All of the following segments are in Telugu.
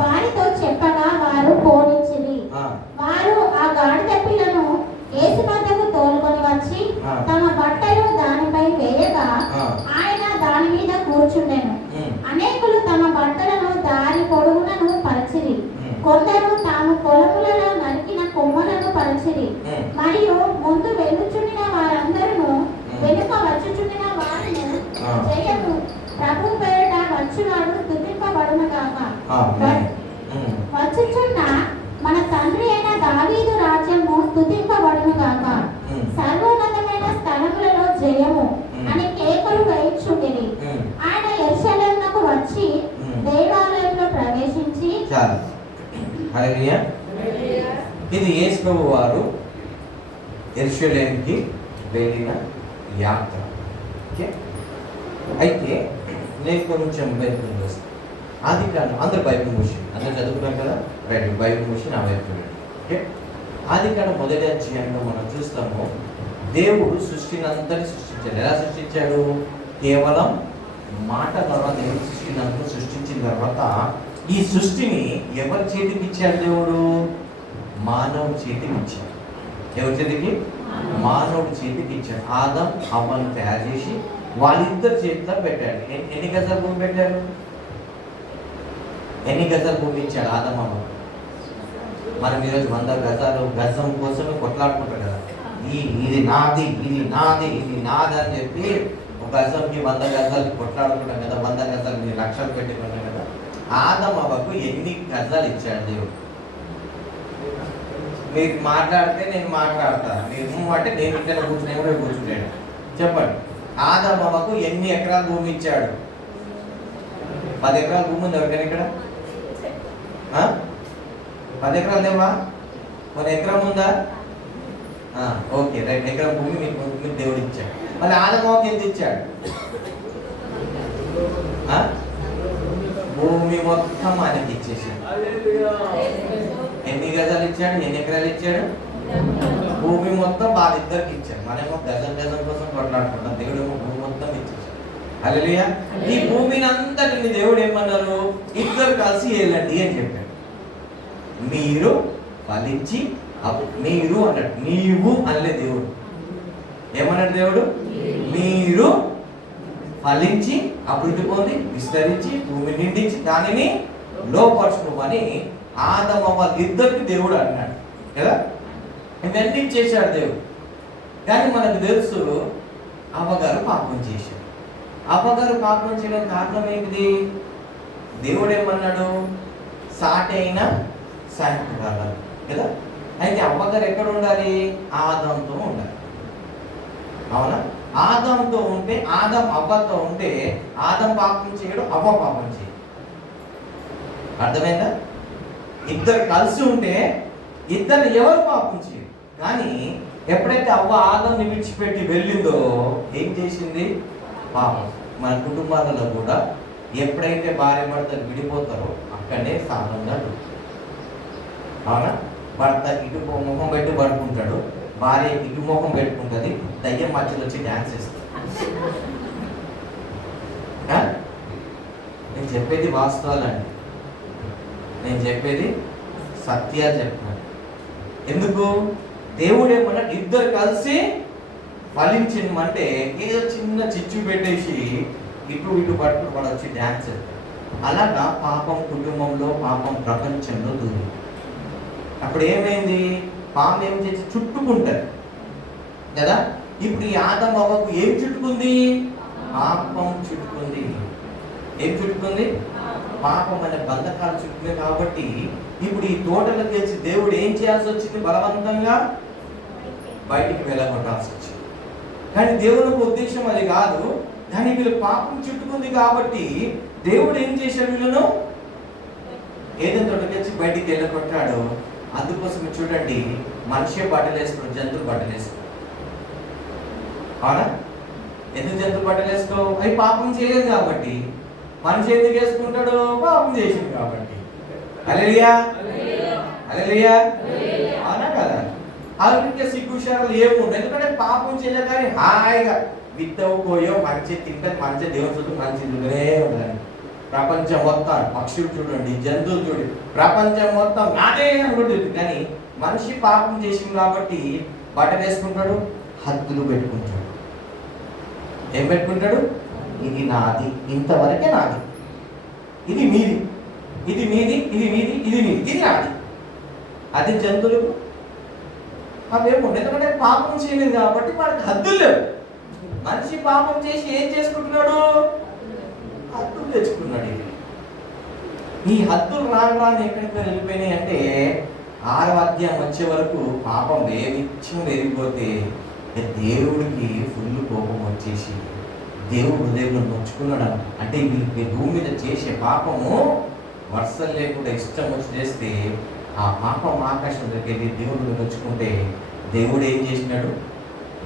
వారితో చెప్పగా వారు పోనిచ్చిరి. వారు ఆ గాడిద పిల్లను యేసు వద్దకు తోలుకొని వచ్చి తమ బట్టలు దానిపై వేయగా ఆయన దాని మీద కూర్చుండెను. అనేకులు తమ బట్టలను దారి పొడుగునను పరిచిరి. కొందరు తాము పొలములలో నరికిన కొమ్మలను పరిచిరి. మరియు ముందు వెళ్ళుచుండిన వారందరూ వెనుక వచ్చుచుండిన వారిని జయము ప్రభు పేరిట వచ్చువాడు స్తుతింపబడును గాక. వచ్చుచున్న మన తండ్రి అయిన దావీదు రాజ్యము స్తుతింపబడును గాక. సర్వోన్నతమైన స్థలములలో జయము అని కేకలు వేయుచుండిరి. ఆయన యెరూషలేమునకు వచ్చి దేవాలయంలో ప్రవేశించి హల్లెలూయా. ఇది యేసు ప్రభు వారు యెరూషలేముకి వెళ్ళిన యాత్ర. ఓకే, అయితే నేను కొంచెం బైబిల్ చూస్తాను. ఆది కాండం అందరు బైబిల్ మూసి అందరు చదువుకున్నాం కదా, రైట్. బైబిల్ మూసి నా వైపు. ఓకే, ఆది కాండం మొదటి అధ్యాయంలో మనం చూస్తాము, దేవుడు సృష్టిని అంతని సృష్టించాడు. ఎలా సృష్టించాడు? కేవలం మాట ద్వారా దేవుడు సృష్టిని అంతా సృష్టించిన తర్వాత ఈ సృష్టిని ఎవరి చేతికి ఇచ్చాడు? దేవుడు మానవుడి చేతికి ఇచ్చాడు. ఎవరి చేతికి? మానవుడి చేతికి ఇచ్చాడు. ఆదం హవ్వను తయారు చేసి వాళ్ళిద్దరు చేతిలో పెట్టాడు. ఎన్ని గజాల భూమి పెట్టారు? ఎన్ని గజాల భూమి ఇచ్చాడు ఆదం హవ్వ? మనం ఈరోజు 100 గజాలు గజం కోసమే కొట్లాడుకుంటారు కదా. ఇది నాది, ఇది నాది, ఇది నాది అని చెప్పి ఒక గజంకి 100 గజాలు కొట్లాడుకుంటాం కదా. 100 గజాలు మీరు లక్షలు పెట్టుకున్నాం కదా. ఆదం హవ్వకు ఎన్ని గజాలు ఇచ్చాడు దేవుడు? మీరు మాట్లాడితే నేను మాట్లాడతా, మీరు అంటే నేను ఇక్కడ కూర్చుని కూడా కూర్చుంటాను. చెప్పండి, ఆదం హవ్వకు ఎన్ని ఎకరాల భూమి ఇచ్చాడు? 10 ఎకరాల భూమి ఉంది ఎవరికైనా ఇక్కడ? 10 ఎకరాలు లేవా? 1 ఎకరం ఉందా? ఓకే, 2 ఎకరం భూమి మీకు దేవుడు ఇచ్చాడు. మళ్ళీ ఆదం హవ్వకు ఎంత ఇచ్చాడు? భూమి మొత్తం ఆయనకి ఇచ్చేసాడు. ఎన్ని గజాలు ఇచ్చాడు? ఎన్ని ఎకరాలు ఇచ్చాడు? భూమి మొత్తం వాళ్ళిద్దరికి ఇచ్చాడు. మనమేమో గజం గజం కోసం కొట్లాడుకుంటాం, దేవుడేమో భూమి మొత్తం ఇచ్చేసాడు. హల్లెలూయా. ఈ భూమిని అంతటిని దేవుడు ఏమన్నారు? ఇద్దరు కలిసి వెళ్ళండి అని చెప్పాడు. మీరు ఫలించి, మీరు అన్నాడు, నీవు అనలే దేవుడు. ఏమన్నాడు దేవుడు? మీరు ఫలించి అభివృద్ధి పొంది విస్తరించి భూమి నిండించి దానిని లోపరచుకోమని ఆదమ వాళ్ళిద్దరికి దేవుడు అన్నాడు కదా. ఇవన్నీ చేశాడు దేవుడు. కానీ మనకు తెలుసు అవ్వగారు పాపం చేశాడు. అవ్వగారు పాపం చేయడం కారణం ఏంటిది? దేవుడు ఏమన్నాడు? సాటి అయిన సాయంత్రాలు కదా. అయితే అవ్వగారు ఎక్కడ ఉండాలి? ఆదంతో ఉండాలి. అవునా? ఆదంతో ఉంటే, ఆదం అవ్వతో ఉంటే ఆదం పాపం చేయడు, అవ్వ పాపం చేయడు. అర్థమైందా? ఇద్దరు కలిసి ఉంటే ఇద్దరు ఎవరు పాపం చేయరు. కానీ ఎప్పుడైతే అవ్వ ఆదంని విడిచిపెట్టి వెళ్ళిందో ఏం చేసింది? పాపం. మన కుటుంబాలలో కూడా ఎప్పుడైతే భార్య భర్తలు విడిపోతారో అక్కడనే సాధంగా. అవునా? భర్త ఇటు ముఖం పెట్టి పడుకుంటాడు, భార్య ఇటు ముఖం పెట్టుకుంటుంది, దయ్యం మధ్యలో వచ్చి డ్యాన్స్ చేస్తుంది. నేను చెప్పేది వాస్తవాలండి, నేను చెప్పేది సత్యాలు చెప్తున్నాను. ఎందుకు? దేవుడు ఏమన్నా ఇద్దరు కలిసి ఫలించిందంటే ఏదో చిన్న చిచ్చు పెట్టేసి ఇటు ఇటు పట్టుకుని వాడు వచ్చి డ్యాన్స్ చేస్తాడు. అలాగా పాపం కుటుంబంలో, పాపం ప్రపంచంలో దూరం. అప్పుడు ఏమైంది? పాపం ఏం చేసి చుట్టుకుంటారు కదా. ఇప్పుడు ఈ ఆదం అవ్వకు ఏం చుట్టుకుంది? పాపం చుట్టుకుంది. ఏం చుట్టుకుంది? పాపం అనే బంధకాలు చుట్టుకుంది. కాబట్టి ఇప్పుడు ఈ తోటలో తెలిసి దేవుడు ఏం చేయాల్సి వచ్చింది? బలవంతంగా బయటికి వెళ్ళగొట్టాల్సి వచ్చింది. కానీ దేవుని ఉద్దేశం అది కాదు. కానీ వీళ్ళు పాపం చుట్టుకుంది కాబట్టి దేవుడు ఏం చేశాడు? వీళ్ళను ఏదైనా తోటకి వచ్చి బయటికి వెళ్ళగొట్టాడు. అందుకోసం చూడండి, మనిషి బట్టలు వేసుకోడు, జంతువులు బట్టలు వేసుకో. అవునా? ఎందుకు జంతువు బట్టలు వేసుకో? అవి పాపం చేయలేదు కాబట్టి. మనిషి ఎందుకు వేసుకుంటాడు? పాపం చేసింది కాబట్టి. హల్లెలూయా, హల్లెలూయా. అవునా కదా? ఆరోగ్య సిగ్గుశారాలు ఏముండవు. ఎందుకంటే పాపం చేయలేదు కానీ హాయిగా విత్తవు పోయో మంచి తింటే మంచి దేవుని చుట్టూ మంచి తింటూనే ఉండాలి. ప్రపంచం మొత్తం పక్షులు చూడండి, జంతువులు చూడండి, ప్రపంచం మొత్తం నాదే అనుకుంటుంది. కానీ మనిషి పాపం చేసింది కాబట్టి బట్టలు వేసుకుంటాడు, హద్దులు పెట్టుకుంటాడు. ఏం పెట్టుకుంటాడు? ఇది నాది, ఇంతవరకే నాది, ఇది మీది, ఇది మీది, ఇది మీది, ఇది మీది, ఇది నాది. అది జంతువులకు అవేమో, ఎందుకంటే పాపం చేయలేదు కాబట్టి వాడికి హద్దులు లేవు. మనిషి పాపం చేసి ఏం చేసుకుంటున్నాడు? హద్దులు తెచ్చుకున్నాడు. ఇది ఈ హద్దులు రాను ఎక్కడికి వెళ్ళిపోయినాయి అంటే 6వ అధ్యాయం వచ్చే వరకు పాపం వేవిచ్చం పెరిగిపోతే దేవుడికి ఫుల్ కోపం వచ్చేసి దేవుడు హృదయంలో నొచ్చుకున్నాడు. అంటే ఈ భూమి మీద చేసే పాపము వర్షాలు లేకుండా ఇష్టం వచ్చి చేస్తే ఆ పాపం ఆకాశం దగ్గరికి దేవుడు నొచ్చుకుంటే దేవుడు ఏం చేసినాడు?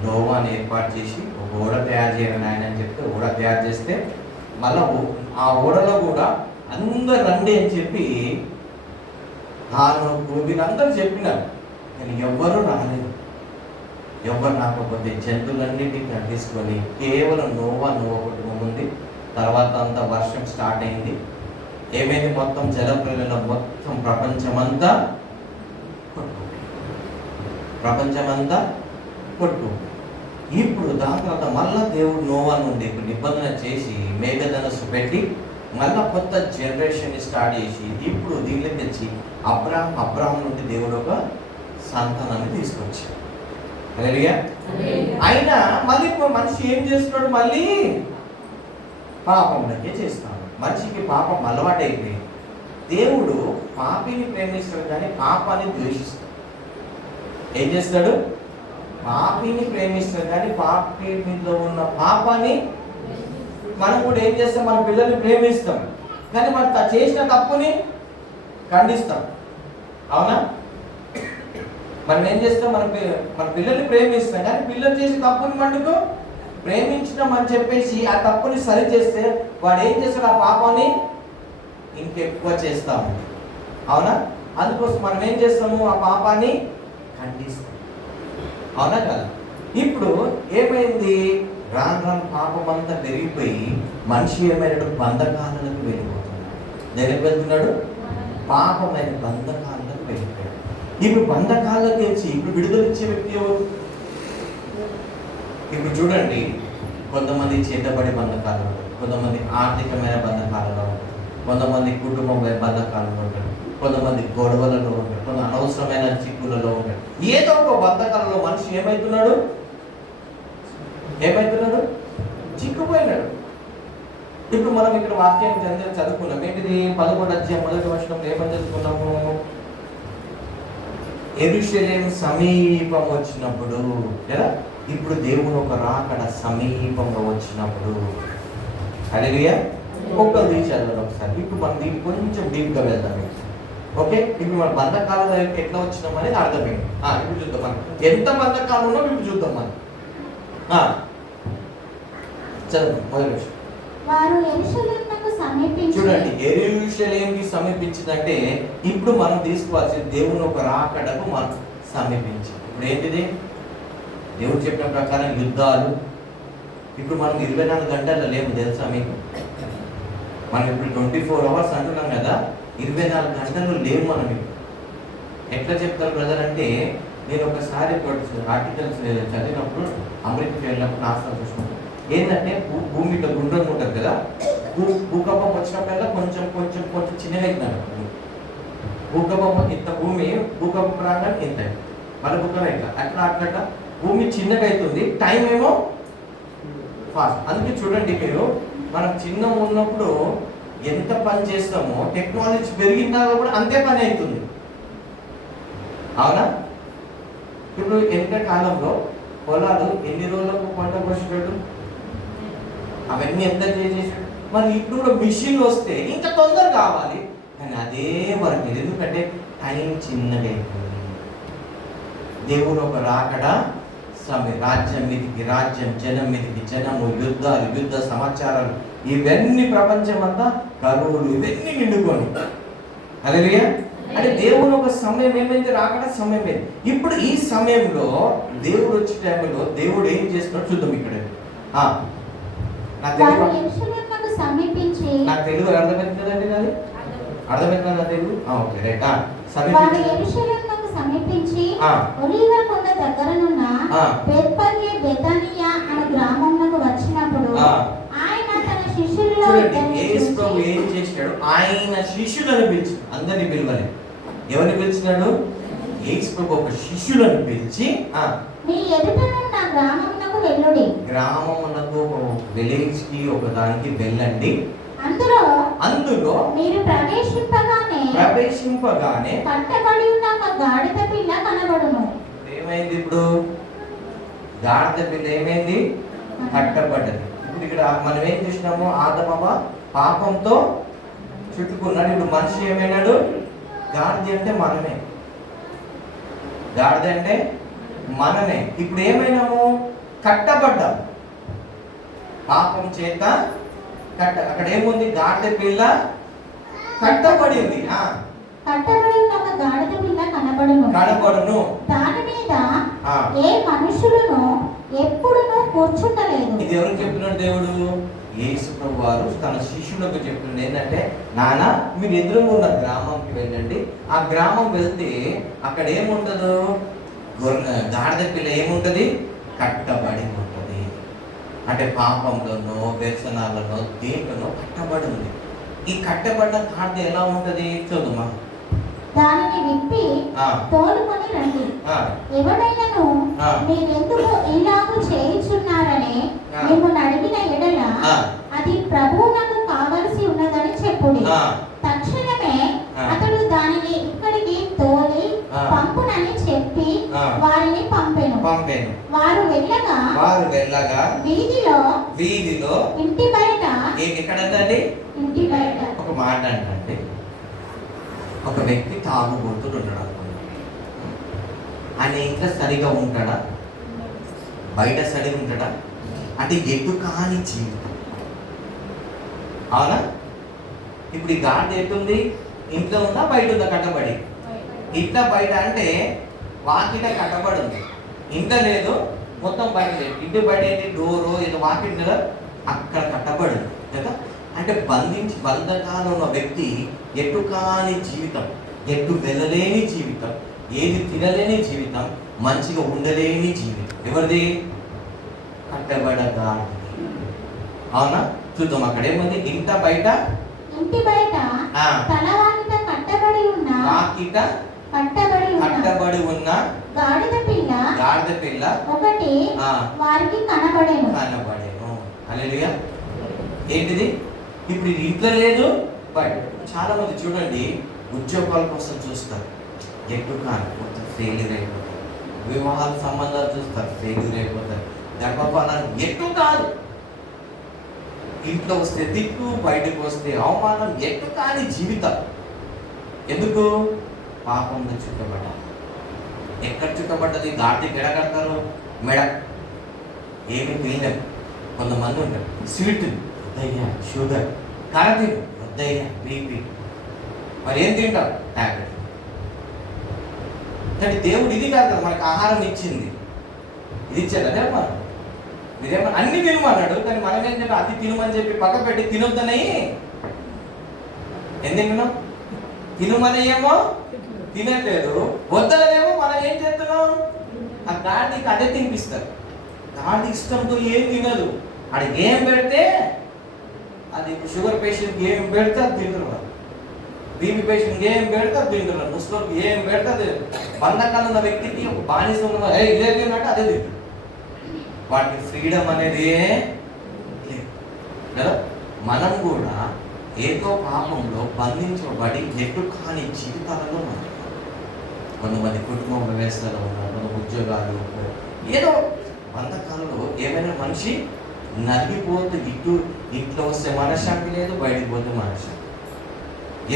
నోవాని ఏర్పాటు చేసి ఒక ఓడ తయారు చేయాలని ఆయన అని చెప్తే ఓడ తయారు చేస్తే మళ్ళా ఆ ఓడలో కూడా అందరు రండి అని చెప్పి వీళ్ళందరూ చెప్పినారు. కానీ ఎవ్వరూ రాలేదు. ఎవరు రాకపోతే జంతువులన్నిటిని తీసుకొని కేవలం నోవా కుటుంబం ఉంది. తర్వాత అంతా వర్షం స్టార్ట్ అయింది. ఏమైంది? మొత్తం జలప్రలయంలో మొత్తం ప్రపంచమంతా కొట్టు. ఇప్పుడు దాని తర్వాత మళ్ళా దేవుడు నోవా నుండి నిబంధన చేసి మేఘధనస్సు పెట్టి మళ్ళా కొత్త జనరేషన్ స్టార్ట్ చేసి ఇప్పుడు దీన్ని తెచ్చి అబ్రాహం నుండి దేవుడు ఒక సంతానాన్ని తీసుకొచ్చాడు. అయినా మళ్ళీ మనిషి ఏం చేస్తున్నాడు? మళ్ళీ పాపంలోకే చేస్తాడు. మనిషికి పాపం అలవాటైపోయింది. దేవుడు పాపిని ప్రేమిస్తాడు కానీ పాపాన్ని ద్వేషిస్తాడు. ఏం చేస్తాడు? పాపిని ప్రేమిస్తాడు కానీ పాపి మీద ఉన్న పాపాన్ని మనం కూడా ఏం చేస్తాం? మన పిల్లల్ని ప్రేమిస్తాం కానీ మనం చేసిన తప్పుని ఖండిస్తాం. అవునా? మనం ఏం చేస్తాం? మన పిల్లల్ని ప్రేమిస్తాం కానీ పిల్లలు చేసే తప్పుని మటుకు ప్రేమించడం అని చెప్పేసి ఆ తప్పుని సరి చేస్తే వాడు ఏం చేస్తాడు? ఆ పాపాన్ని ఇంకెక్కువ చేస్తాము. అవునా? అందుకోసం మనం ఏం చేస్తాము? ఆ పాపాన్ని ఖండిస్తాం. అవునా కదా? ఇప్పుడు ఏమైంది? రాను పాపం అంతా పెరిగిపోయి మనిషి ఏమైనా బంధకాలకు వెళ్ళిపోతున్నాడు. దేనికి వెళ్తున్నాడు? పాపమైన బంధకాలకు వెళ్ళిపోయాడు. ఇప్పుడు బంధకాలకు తెలిసి ఇప్పుడు విడుదలిచ్చే వ్యక్తి ఎవరు? ఇప్పుడు చూడండి, కొంతమంది చేతబడి బంధకాలు ఉంటారు, కొంతమంది ఆర్థికమైన బంధకాలలో ఉంటారు, కొంతమంది కుటుంబం బంధకాలలో ఉంటారు, కొంతమంది గొడవలలో ఉంటారు, కొంత అనవసరమైన చిక్కులలో ఉంటారు. ఏదో ఒక బంధకాలలో మనిషి ఏమవుతున్నాడు? చిక్కుపోయినాడు. ఇప్పుడు మనం ఇక్కడ వాక్యాన్ని చదువుకున్నాం. ఏంటిది? 11వ అధ్యాయం 1వ వచనంలో ఏమని చదువుకున్నాము? యెరూషలేము సమీపం వచ్చినప్పుడు కదా. ఇప్పుడు దేవుని ఒక రాకడ సమీపంగా వచ్చినప్పుడు. హల్లెలూయా. ఒక్కరు చదవండి ఒకసారి. ఇప్పుడు మనం దీన్ని కొంచెం డీప్గా వెళ్దాం. ఓకే, ఇప్పుడు మన బంధకాలం ఎట్లా వచ్చినాం అనేది అర్థమైంది. ఇప్పుడు చూద్దాం మనం ఎంత బంధకాలం ఉన్నో ఇప్పుడు చూద్దాం మనం. చదవండి మొదటి విషయం. చూడండి, యెరూషలేముకి సమీపించిందంటే ఇప్పుడు మనం తీసుకోవాల్సిన దేవుని ఒక రాకడకు మనం సమీపించి. ఇప్పుడు ఏంటిది? దేవుడు చెప్పిన ప్రకారం యుద్ధాలు. ఇప్పుడు మనం 24 గంటల్లో లేము, తెలుసా మీకు? మనం ఇప్పుడు 24 అవర్స్ అంటున్నాం కదా, 24 గంటల్లో లేవు మనం. ఇప్పుడు ఎట్లా చెప్తారు బ్రదర్ అంటే, నేను ఒకసారి ఆర్టికల్స్ చదివినప్పుడు అమెరికాకి వెళ్ళినప్పుడు నాస్తా చూసినప్పుడు ఏంటంటే భూమి ఇట్లా గుండ్రంగా ఉంటుంది కదా, భూకంపం వచ్చినప్పుడల్లా కొంచెం కొంచెం కొంచెం చిన్నగా అవుతున్నాను. భూకంపం ఇంత భూమి భూకంపం రాగానే ఇంత మళ్ళీ భూకంపం ఇట్లా అట్లా అట్లా భూమి చిన్నగా అవుతుంది, టైం ఏమో ఫాస్ట్. అందుకే చూడండి, మీరు మనం చిన్న ఉన్నప్పుడు ఎంత పని చేస్తామో టెక్నాలజీ పెరిగినా కూడా అంతే పని అవుతుంది. అవునా? ఇప్పుడు వెనక కాలంలో పొలాలు ఎన్ని రోజులకు పంట కోసేటట్టు అవన్నీ ఎంత చేసేసాడు. మరి ఇప్పుడు కూడా మిషన్లు వస్తే ఇంకా తొందర కావాలి, కానీ అదే వర్క్. ఎందుకంటే టైం చిన్నగా అయిపోయింది. దేవుడు ఒక రాకడ సమయం, రాజ్యం మీదికి రాజ్యం, జనం మీదికి జనము, యుద్ధాలు, యుద్ధ సమాచారాలు, ఇవన్నీ ప్రపంచం అంతా కరువులు ఇవన్నీ నిండుకొని. హల్లెలూయా. అంటే దేవుడు ఒక సమయం ఏమైంది? రాకడ సమయం ఏంది. ఇప్పుడు ఈ సమయంలో దేవుడు వచ్చే టైంలో దేవుడు ఏం చేస్తున్నాడు చూద్దాం. ఇక్కడ సమీపించి నాకు తెలుగు అర్థమైంది కదండి, నాది అర్థమైంది కదా తెలుగు? Okay right. వారు యెరూషలేమునకు సమీపించి ఒలీవ కొండ దగ్గరనున్న బెత్పగే బెతానియా అనే గ్రామమునకు వచ్చినప్పుడు ఆయన తన శిష్యులలో యేసు ప్రభు ఏం చేశాడు? ఆయన శిష్యులను పిలిచి, అందరిని పిలవలేదు. ఎవరిని పిలిచినాడు? యేసు ప్రభు ఒక శిష్యులను పిలిచి మీ ఎదుటనున్న గ్రామమునకు వెళ్ళుడి, గ్రామమునకు విలేజ్ కి ఒక దానికి వెళ్ళండి, అందులో మీరు ప్రవేశింపగానే కట్టబడి ఉన్న ఒక గాడిద పిల్ల కనబడును. ఏమైంది ఇప్పుడు? గాడిద పిల్ల ఏమైంది? కట్టబడ్డది. ఇప్పుడు ఇక్కడ మనం ఏం చూసినాము? ఆదమ పాపంతో చుట్టుకున్నాడు. ఇప్పుడు మనిషి ఏమైనాడు? గాడిద అంటే మనమే, గాడిద అంటే మనమే. ఇప్పుడు ఏమైనాము? కట్టబడ్డాం పాపం చేత. అక్కడ ఏముంది? గాడిద పిల్ల కట్టబడింది. కట్టబడి ఉన్న ఒక గాడిద పిల్ల కనబడును. దాని మీద ఏ మనుషులను ఎప్పుడునూ కూర్చుండలేదు. ఇది ఎవరికి చెప్తున్నాడు దేవుడు? యేసు ప్రభు వారు తన శిష్యులకు చెప్తున్నాడు ఏంటంటే, నాన్న మీరు ఎదురుగా ఉన్న గ్రామంకి వెళ్ళండి. ఆ గ్రామం వెళ్తే అక్కడ ఏముంటదు? గాడిద పిల్ల ఏముంటది? కట్టబడి ఉంటది. అంటే పాపంలోనో వ్యసనాలనో దేంట్లోనో కట్టబడి ఉంది. ఈ కట్టబడ్డ గాడిద ఎలా ఉంటది? చూద్దామా. దానిని విప్పి తోలుకొని రండి. ఎవడైనాను మీరెందుకు ఇలాగూ చేయుచున్నారని మిమ్మల్ని అడిగిన ఎడల అది ప్రభువునకు కావలసి ఉన్నదని చెప్పుడి. తక్షణమే అతడు దానిని ఇక్కడికి తోలి పంపునని చెప్పి వారిని పంపెను. వారు వెళ్ళగా వీధిలో ఇంటి బయట. ఎక్కడండి? ఇంటి బయట. ఒక మాట అంటే, ఒక వ్యక్తి తాగుబోతుడు ఉన్నాడు అనుకోండి. ఆయన ఇంట్లో సరిగా ఉంటాడా? బయట సరిగా ఉంటాడా? అంటే ఎటు కాని జీవితం. అవునా? ఇప్పుడు ఈ గాడిద ఎట్టుంది? ఇంట్లో ఉందా బయట ఉందా? కట్టబడి. ఇంట్లో బయట అంటే వాకిట కట్టబడి ఉంది, ఇంట్లో లేదు, మొత్తం బయట లేదు. ఇంటి బయట ఏంటి? డోరు ఏదో వాకిట కదా, అక్కడ కట్టబడి ఉంది కదా. అంటే బంధకాలు ఉన్న వ్యక్తి ఎటు కాని జీవితం, ఎటు వెళ్ళలేని జీవితం, ఏది తినలేని జీవితం, మంచిగా ఉండలేని జీవితం. ఎవరిది? కట్టబడగా. అవునా? చూద్దాం అక్కడ ఏముంది? ఇంటి బయట తలవాకిట కట్టబడి ఉన్న గాడిద పిల్ల ఒకటి వారికి కనబడేను. హల్లెలూయా. ఏంటిది? ఇప్పుడు ఇది ఇంట్లో లేదు, బట్ చాలా మంది చూడండి ఉద్యోగాల కోసం చూస్తారు, ఎటు కాదు మొత్తం ఫెయిల్యూర్ అయిపోతారు. వివాహాల సంబంధాలు చూస్తారు, ఫెయిల్యూర్ అయిపోతారు. గర్భఫలాలు ఎటు కాదు. ఇంట్లో వస్తే దిక్కు, బయటకు వస్తే అవమానం, ఎటు కాని జీవితం. ఎందుకు? పాపంలో చుట్టబడ్డారు. ఎక్కడ చుట్టబడ్డది? గాడికి ఎడ కడతారు? మెడ. ఏమి తినడం. కొంతమంది ఉంటారు స్వీట్ వద్దయ్యా, షుగర్, కారం వద్దయ్యా, బీపీ. మరి ఏం తింటారు? ట్యాబ్లెట్. కానీ దేవుడు ఇది కాదు కదా మనకు ఆహారం ఇచ్చింది. ఇది ఇచ్చాడు అదే మనం. మీరేమో అన్ని తినమన్నాడు, కానీ మనం ఏం చెప్పి అది తినమని చెప్పి పక్క పెట్టి తినొద్దనయి ఎందుకు తినమని ఏమో తినట్లేదు, వద్దనేమో మనం ఏం చేస్తున్నాం? ఆ గాడికి అదే తినిపిస్తారు. గాడి ఇష్టంతో ఏం తినదు. అడిగి ఏం పెడితే అది, షుగర్ పేషెంట్కి ఏం పెడితే అది తింటున్నారు, బీపీ పేషెంట్కి ఏం పెడితే అది తింటున్నారు, ముస్లింకి ఏం పెడితే అది. బంధకాలు ఉన్న వ్యక్తికి ఒక బానిస ఉన్న ఇదే తిన్నట్టు అదే తింటారు. వాటి ఫ్రీడమ్ అనేది లేదు కదా. మనం కూడా ఏదో పాపంలో బంధించబడి ఎటు కాని జీవితాలలో మనం కొంతమంది కుటుంబ వ్యవస్థలో ఉన్నారు, కొంత ఉద్యోగాలు, ఏదో బంధకాలలో ఏమైనా మనిషి నలిగిపోతే ఇటు ఇంట్లో వస్తే మనశ్శాంతి లేదు, బయటకు పోతే మనశ్శాంతి.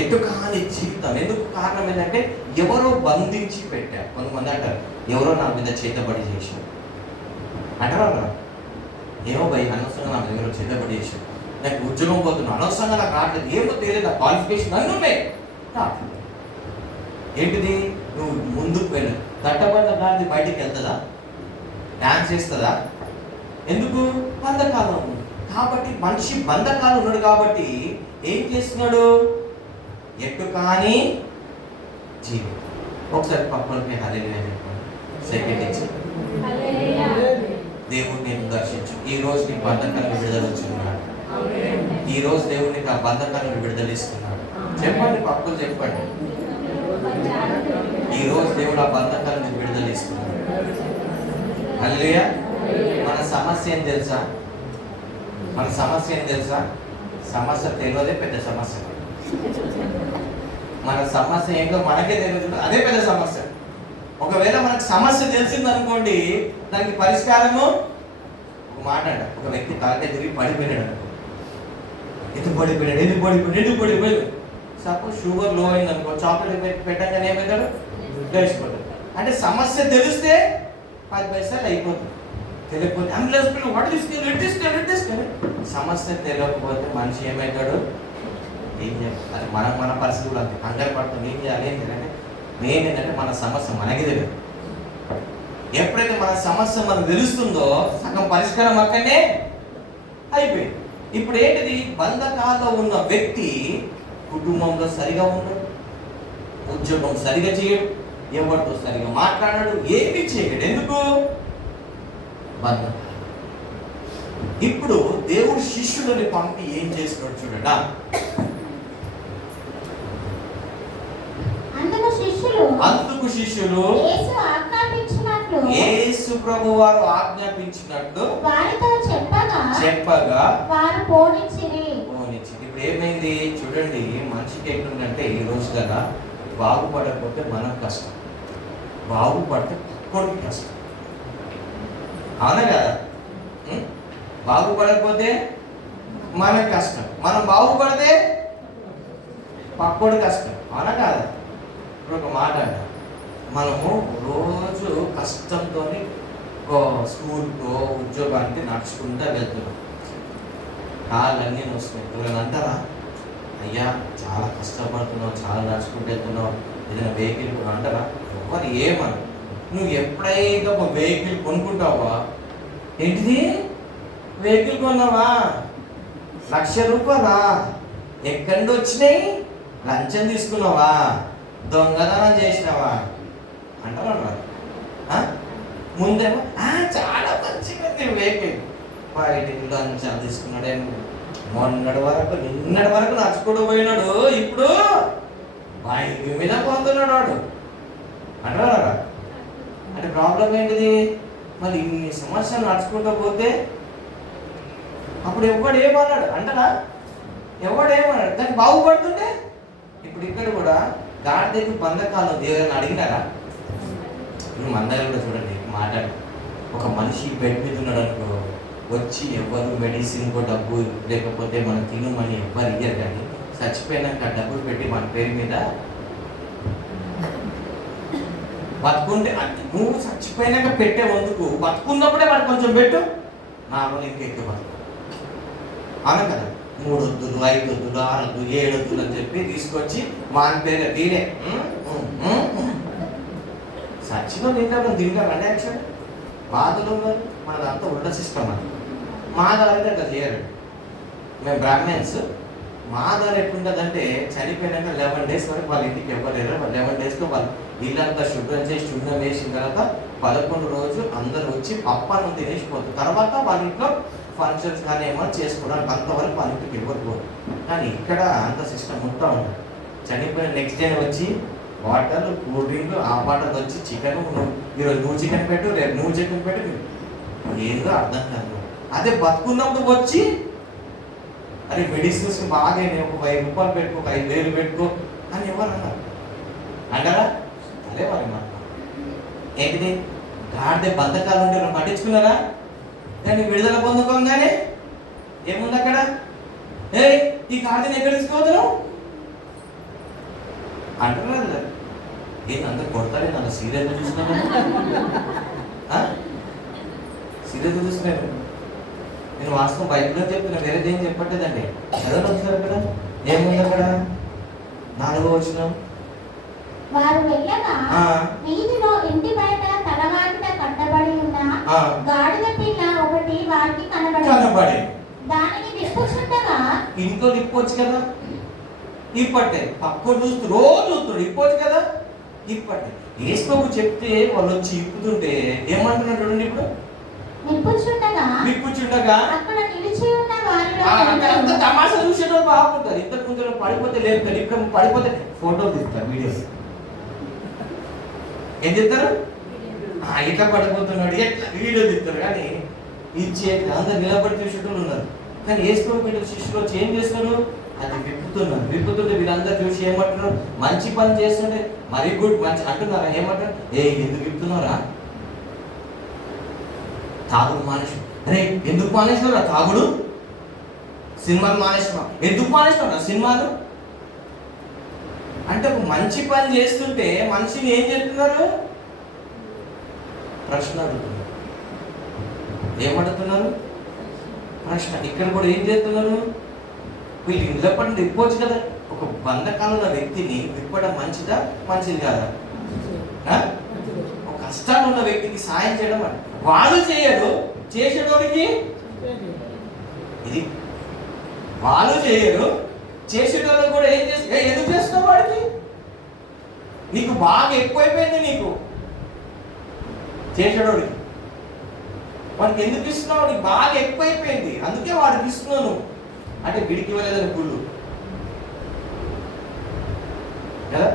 ఎటు కాని జీవితం. ఎందుకు? కారణం ఏంటంటే ఎవరో బంధించి పెట్టారు. కొంతమంది అంటారు ఎవరో నా మీద చేతబడి చేశారు అంటారా? ఏమో భయ అనవసరంగా నా దగ్గర చేతబడి చేశారు, నాకు ఉద్యోగం పోతున్నా, అనవసరంగా నాకు రావట్లేదు, ఏమో తెలియదు, నా క్వాలిఫికేషన్ అన్నీ ఉన్నాయి. ఏంటిది? నువ్వు ముందుకు వెళ్ళి కట్టబడ్డ గాడిద బయటికి వెళ్తుందా? డాన్స్ చేస్తుందా? ఎందుకు? బంధకాలం. కాబట్టి మనిషి బంధకాలు ఉన్నాడు కాబట్టి ఏం చేస్తున్నాడు? ఎట్టు కానీ జీవి. ఒకసారి పక్కనకి హల్లెలూయా చెప్పండి. సెకండ్ ఇచ్చి దేవుడిని నేను దర్శించు. ఈ రోజు నీ బంధకాలను విడుదల ఇస్తున్నాడు. ఈ రోజు దేవుడిని ఆ బంధకాలను విడుదల ఇస్తున్నాడు. చెప్పండి, పక్కన చెప్పండి. ఈ రోజు దేవుడు ఆ బంధకాలను విడుదల ఇస్తున్నాడు. హల్లెలూయా. మన సమస్య ఏం తెలుసా? మన సమస్య ఏం తెలుసా? సమస్య తెలియదే పెద్ద సమస్య. మన సమస్య ఏంటో మనకే తెలియదు, అదే పెద్ద సమస్య. ఒకవేళ మనకు సమస్య తెలిసింది అనుకోండి, దానికి పరిష్కారము ఒక మాట అంట. ఒక వ్యక్తి తలకే తిరిగి పడిపోయినాడు అనుకో. ఎందుకు పడిపోయాడు? సపోజ్ షుగర్ లో అయింది అనుకో, చాక్లెట్ పెట్టగానే ఏమవుతాడు? తెలిసిపోతాడు. అంటే సమస్య తెలిస్తే 10 పైసలు అయిపోతుంది. తెలియకపోతే అంబులెన్స్ పిల్లలు వాడు తీసుకెళ్ళి సమస్య తెలియకపోతే మనిషి ఏమవుతాడు? ఏం చేయాలి? అది మన పరిస్థితి కూడా అంతే. కంగారు పడుతుంది. ఏం చేయాలి? ఏంటంటే మెయిన్ ఏంటంటే మన సమస్య మనకి తెలియదు. ఎప్పుడైతే మన సమస్య మనకు తెలుస్తుందో సగం పరిష్కారం అక్కడనే అయిపోయింది. ఇప్పుడు ఏంటిది? బంధకాల్లో ఉన్న వ్యక్తి కుటుంబంలో సరిగా ఉండడు, ఉద్యోగం సరిగా చేయడు, ఎవరితో సరిగా మాట్లాడాడు, ఏమి చేయడు. ఎందుకు? బంధం. ఇప్పుడు దేవుడు శిష్యులని పంపి ఏం చేస్తున్నాడు చూడడా. అందుకు శిష్యులు యేసు ప్రభు వారు ఆజ్ఞాపించినట్టు వారితో చెప్పగా వారు పోనిచ్చిరి. ఇప్పుడు ఏమైంది చూడండి. మనిషికి ఎట్లుందంటే ఈ రోజు కదా బాగుపడకపోతే మనకు కష్టం, బాగుపడితే కొడుకు కష్టం. అవునా కదా? బాగుపడకపోతే మనకు కష్టం, మనం బాగుపడితే పక్కోడు కష్టం. అవునా కాదా? ఇప్పుడు ఒక మాట అంట, మనము రోజు కష్టంతో స్కూల్కో ఉద్యోగానికి నడుచుకుంటూ వెళ్తున్నాం. కాళ్ళన్నీ వస్తున్నాయి. ఎవరైనా అంటారా, అయ్యా చాలా కష్టపడుతున్నావు, చాలా నడుచుకుంటూ వెళ్తున్నావు, ఏదైనా వెహికల్ కూడా అంటారా? ఎవరు ఏమను. నువ్వు ఎప్పుడైతే ఒక వెహికల్ కొనుక్కుంటావా, ఏంటిది వెహికల్ కొన్నావా, 1,00,000 రూపాయలా, ఎక్కడి నుండి వచ్చినాయి, లంచం తీసుకున్నావా, దొంగతనం చేసినావా అంటారా? ముందేమో చాలా మంచిగా వెహికల్, బయటికి లంచం తీసుకున్నాడేమో, నిన్నటి వరకు నడుచుకుంటూ పోయినాడు, ఇప్పుడు బైక్ మీద పోతున్నాడు వాడు అంటారా? అంటే ప్రాబ్లం ఏంటిది? మరి ఇన్ని సమస్యలు నడుచుకుంటూ పోతే అప్పుడు ఎవడు ఏమన్నాడు అంటారా? ఎవడేమన్నాడు? దాన్ని బాగుపడుతుంటే ఇప్పుడు ఇక్కడ కూడా గాడిదకి బంధకాలు దేవుని అడిగినారా? ఇప్పుడు మన దగ్గర కూడా చూడండి, మాట్లాడు. ఒక మనిషి బెడ్ మీద ఉన్నాడు అనుకో, వచ్చి ఎవరు మెడిసిన్కో డబ్బు లేకపోతే మనం తినమని ఎవ్వరు ఇయ్యరు. కానీ చచ్చిపోయినాక డబ్బులు పెట్టి మన పేరు మీద బతుకుంటే, నువ్వు చచ్చిపోయినాక పెట్టే వందుకు బతుకున్నప్పుడే వాడు కొంచెం పెట్టు, నార్మల్ ఇంకెక్కువ బతుకు. అవును కదా? 3 వద్దులు, 5 వద్దులు, 6 వద్దులు, 7 వద్దులు అని చెప్పి తీసుకొచ్చి మన పేరు తీరే సచ్చిలో తింటారు అంటే యాక్చువల్ బాధలు ఉన్నారు. మనదంతా ఉల్టా సిస్టమ్ అని. మా దారి అయితే అట్లా చేయరు. మేము బ్రాహ్మణ్స్, మా దారి ఎట్లుంటుందంటే చనిపోయినాక 11 days వరకు వాళ్ళ ఇంటికి ఇవ్వలేరు. 11 daysలో వాళ్ళు ఇల్లంతా శుభ్రం చేసి శుభ్రం వేసిన తర్వాత 11 రోజు అందరూ వచ్చి పప్పాను తినేసిపోతారు. తర్వాత వాళ్ళ ఇంట్లో ఫంక్షన్స్ కానీ ఏమైనా చేసుకోవడానికి అంతవరకు వాళ్ళ ఇంటికి ఇవ్వకపోదు. కానీ ఇక్కడ అంత సిస్టమ్ మొత్తం ఉంటుంది. చనిపోయిన నెక్స్ట్ డే వచ్చి వాటర్, కూల్ డ్రింక్, ఆ వాటర్ వచ్చి చికెన్, ఈరోజు నువ్వు చికెన్ పెట్టు, రేపు నువ్వు చికెన్ పెట్టు, ఏదో అర్థం కాదు. అదే బతుకున్నప్పుడు వచ్చి అరే మెడిసిన్స్ బాగా ఒక 1000 రూపాయలు పెట్టుకో, 5,000 పెట్టుకో అని ఎవరు అన్నారు అంటారా? అదే మరి మాట ఏంటిది? గాడిద బంధకాలు ఉంటే మనం పట్టించుకున్నారా? దాన్ని విడుదల పొందుకోగానే ఏముంది అక్కడ? ఈ గాడిదని ఎక్కడ తీసుకోవద్దు అంటున్నారు. ఏంటి అందరు కొడతారే? నన్ను సీరియల్గా చూస్తున్నాను, సీరియల్గా చూస్తున్నాను. నేను వాస్తవం బైబిల్లో చెప్తున్నా, వేరేదేం చెప్పట్లేదండి. చదవండి ఒకసారి. అక్కడ ఏముంది? అక్కడ 4వ వచనం, వారు వెళ్ళగా వీధిలో ఇంటి బయట తలవాకిట కట్టబడి ఉన్న గాడిద పిల్ల ఒకటి వారికి కనబడి ఇప్పొచ్చు కదా, ఇప్పట్టే పక్కన చూస్తూ రోజు చూస్తాడు, ఇప్పొచ్చు కదా, ఇప్పట్టే. యేసు ప్రభు చెప్తే వాళ్ళు వచ్చి ఇప్పుతుంటే ఏమంటున్నాడు చూడండి, ఇప్పుడు విప్పుచుండగా అక్కడ నిలిచి ఉన్న వారిలో అంత తమాషా చూసేటప్పుడు బాగుంటారు. ఇద్దరు కొంచెం పడిపోతే లేపుతారు, ఇప్పుడు పడిపోతే ఫోటోలు తీస్తారు, వీడియోస్ ఏం చేస్తారు, ఇట్లా పడిపోతున్నాడు ఎట్లా వీడియో తీస్తారు. కానీ ఇచ్చే అందరు నిలబడి చూసేటోళ్ళు ఉన్నారు. కానీ యేసు ప్రభు శిష్యులు వచ్చి ఏం చేస్తున్నారు, అది విప్పుతున్నారు. విప్పుతుంటే వీళ్ళందరూ చూసి ఏమంటున్నారు, మంచి పని చేస్తుంటే మరీ గుడ్ మంచి అంటున్నారా, ఏమంటారు, ఎందుకు విప్పుతున్నారా, తాగుడు మానేసి, అరే ఎందుకు మానేసినారా తాగుడు, సినిమాలు మానేసినా, ఎందుకు మానేసినారా సినిమాలు అంటే. ఒక మంచి పని చేస్తుంటే మనిషిని ఏం చేస్తున్నారు, ప్రశ్న అడుగుతున్నారు. ఏమడుగుతున్నారు, ప్రశ్న. ఇక్కడ కూడా ఏం చేస్తున్నారు, వీళ్ళు ఇంట్లో పని విప్పవచ్చు కదా. ఒక బంధకాలు ఉన్న వ్యక్తిని విప్పడం మంచిదా, మంచిది కాదా? ఒక కష్టాలు ఉన్న వ్యక్తికి సాయం చేయడం అంటే వాళ్ళు చేయరు, చేసేటోడికి ఇది వాళ్ళు చేయరు, చేసేటోళ్ళు కూడా ఏం చేస్తే ఎందుకు చేస్తున్నావు, వాడికి నీకు బాగా ఎక్కువైపోయింది, నీకు చేసేటోడికి వాడికి ఎందుకు ఇస్తున్నావు, నీకు బాగా ఎక్కువైపోయింది అందుకే వాడికి ఇస్తున్నాను అంటే వీడికి ఇవ్వలేదని గుళ్ళు కదా.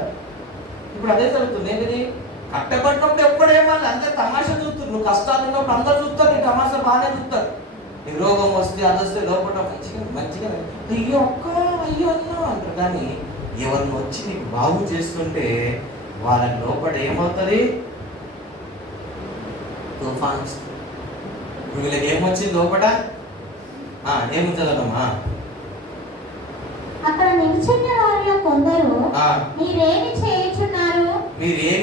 ఇప్పుడు అదే జరుగుతుంది. ఏంటిది, కట్టబడినప్పుడు ఎప్పుడేమన్నా అందరూ తమాషా చూస్తారు, నువ్వు కష్టాలు ఉన్నప్పుడు అందరూ చూస్తారు, నీ తమాషా బాగానే చూస్తారు. నీకు రోగం వస్తే అది వస్తే లోపల మంచిగా మంచిగా అయ్యో అక్క అయ్యో అన్నా అంటారు. కానీ ఎవరిని వచ్చి నీకు బాగు చేస్తుంటే వాళ్ళ లోపల ఏమవుతుంది, తుఫాన్ వస్తుంది. వీళ్ళకి ఏమొచ్చింది లోపల, ఏముంచదమ్మా, అక్కడ నిల్చున్న వారిలో కొందరు మీరేమి చేయుచున్నారు, మీరు ఏం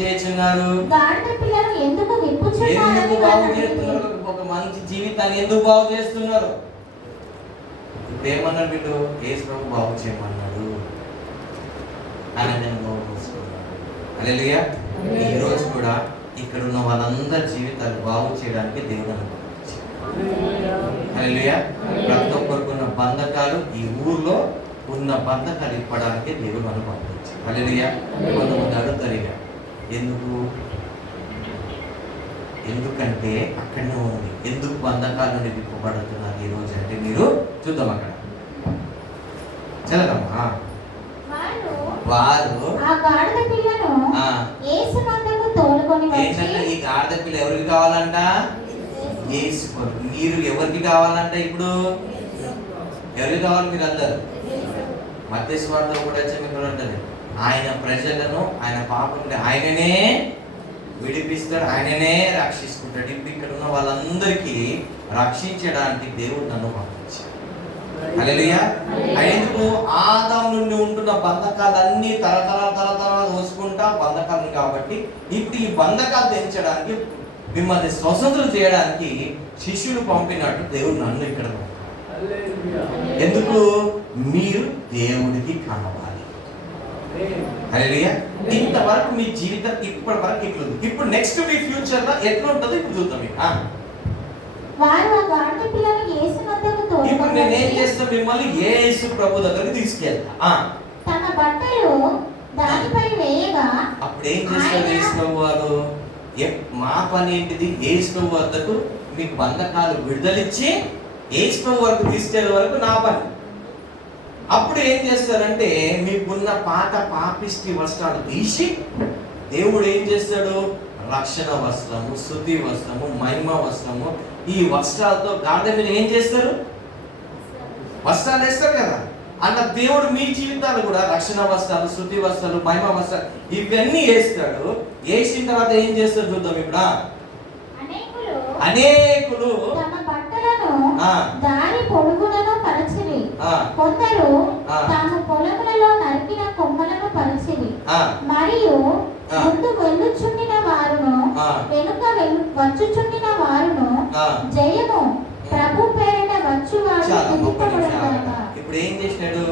చేస్తున్నారు, గాడిద పిల్లలు ఎందుకు విప్పుచున్నారు, ఎందుకు బాగు చేస్తున్నారు, ఒక మంచి జీవితాన్ని ఎందుకు బాగు చేస్తున్నారు. ఇప్పుడు ఏమన్నాడు వీళ్ళు, యేసు ప్రభు బాగు చేయమన్నాడు, ఆయన నేను బాగు చేసుకున్నాడు. హల్లెలూయా. ఈ రోజు కూడా ఇక్కడ ఉన్న వాళ్ళందరి జీవితాలు బాగు చేయడానికి దేవుడు అనుకుంటున్నాడు. హల్లెలూయా. ప్రతి ఒక్కరికి ఉన్న బంధకాలు, ఈ ఊర్లో ఉన్న బంధకాలు ఇప్పడానికి దేవుడు అనుకుంటున్నాడు. హల్లెలూయా. కొంతమంది అడుగుతారు ఇక ఎందుకంటే అక్కడనే ఉంది, ఎందుకు బంధకాల నుండి విప్పబడుతున్నారు ఈ రోజు అంటే మీరు చూద్దాం. అక్కడ చదవమ్మా. వారు ఆ గాడిద పిల్లను యేసు వద్దకు తోలుకొని వచ్చి, ఈ గాడిద పిల్ల ఎవరికి కావాలంట, యేసు. మీరు ఎవరికి కావాలంట, ఇప్పుడు ఎవరికి కావాలి, మీరు అందరు మత్తయి సువార్తలో కూడా మీకు ఉంటుంది, ఆయన ప్రజలను ఆయన పాపం నుండి ఆయననే విడిపిస్తాడు, ఆయననే రక్షిస్తుంటాడు. ఇప్పుడు ఇక్కడ ఉన్న వాళ్ళందరికీ రక్షించడానికి దేవుడు నన్ను పంపించాడు. హల్లెలూయా. ఎందుకు, ఆదాము నుండి ఉంటున్న బంధకాలన్నీ తరతరాలు మోసుకుంటా బంధకాలు కాబట్టి ఇప్పుడు ఈ బంధకాలు తెంచడానికి, మిమ్మల్ని స్వతంత్రం చేయడానికి శిష్యులు పంపినట్టు దేవుడు నన్ను ఇక్కడ ఎందుకు, మీరు దేవుడికి కావాలి. హల్లెలూయా. ఇంతవరకు మీ జీవితం ఇప్పటి వరకు ఇట్లుంది. ఇప్పుడు నెక్స్ట్ మీ ఫ్యూచర్ లో ఎట్లా ఉంటుందో ఇప్పుడు చూద్దాం. ఇప్పుడు నేను ఏం చేస్తా, మిమ్మల్ని యేసు ప్రభు దగ్గరికి తీసుకెళ్తా. తన బట్టలు దానిపై వేయగా, అప్పుడు ఏం చేస్తారు యేసు ప్రభు వారు, మా పని ఏంటిది, యేసు ప్రభు వద్దకు మీకు బంధకాలు విడుదలిచ్చి యేసు ప్రభు వరకు తీసుకెళ్లే వరకు నా పని. అప్పుడు ఏం చేస్తారంటే మీకున్న పాత పాపిష్టి వస్త్రాలు తీసి దేవుడు ఏం చేస్తాడు, రక్షణ వస్త్రము, శుద్ధి వస్త్రము, మహిమ వస్త్రము, ఈ వస్త్రాలతో గాడిద మీద ఏం చేస్తారు, వస్త్రాలు వేస్తారు కదా. అన్న దేవుడు మీ జీవితాలు కూడా రక్షణ వస్త్రాలు, శుద్ధి వస్త్రాలు, మహిమ వస్త్రాలు ఇవన్నీ వేస్తాడు. వేసిన తర్వాత ఏం చేస్తారు చూద్దాం. ఇప్పుడు అనేకులు దాని పొడుగులను పరచిరి, కొందరు తాము పొలములలో నరికిన కొమ్మలను పరచిరి, మరియు ముందు వెళ్ళుచుండిన వారును వెనుక వచ్చుచుండిన వారును జయము ప్రభు పేరిట వచ్చువాడు. ఇప్పుడు ఏం చేసినాడు,